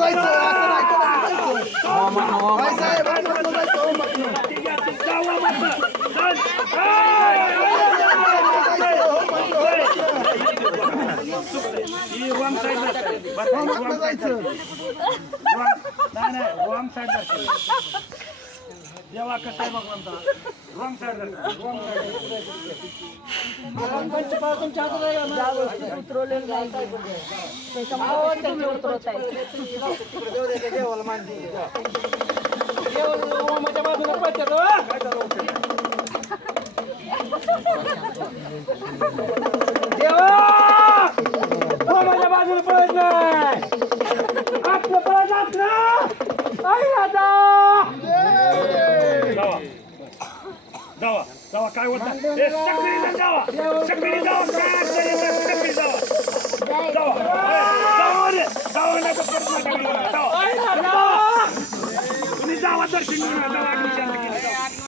जायचं असं नाही करायचं. बाईसाहेब आतमध्ये जायचं हो म्हटलं. जेव्हा कसं आहे भगवंता रॉंग साईड उतरवलेलं नाही त्याच्यामुळे त्यांची उतरवत आहे माझ्या बाजूला पळतात माझ्या बाजूला पळत नाही आपलं पळत आपलं जावा जावा काय होतं सक्री जावा सक्री जावा काय सक्री जावा जावा जावा रे जावा नका तुम्ही जावा दर्शन घेऊन जावा अग्निशांत केलं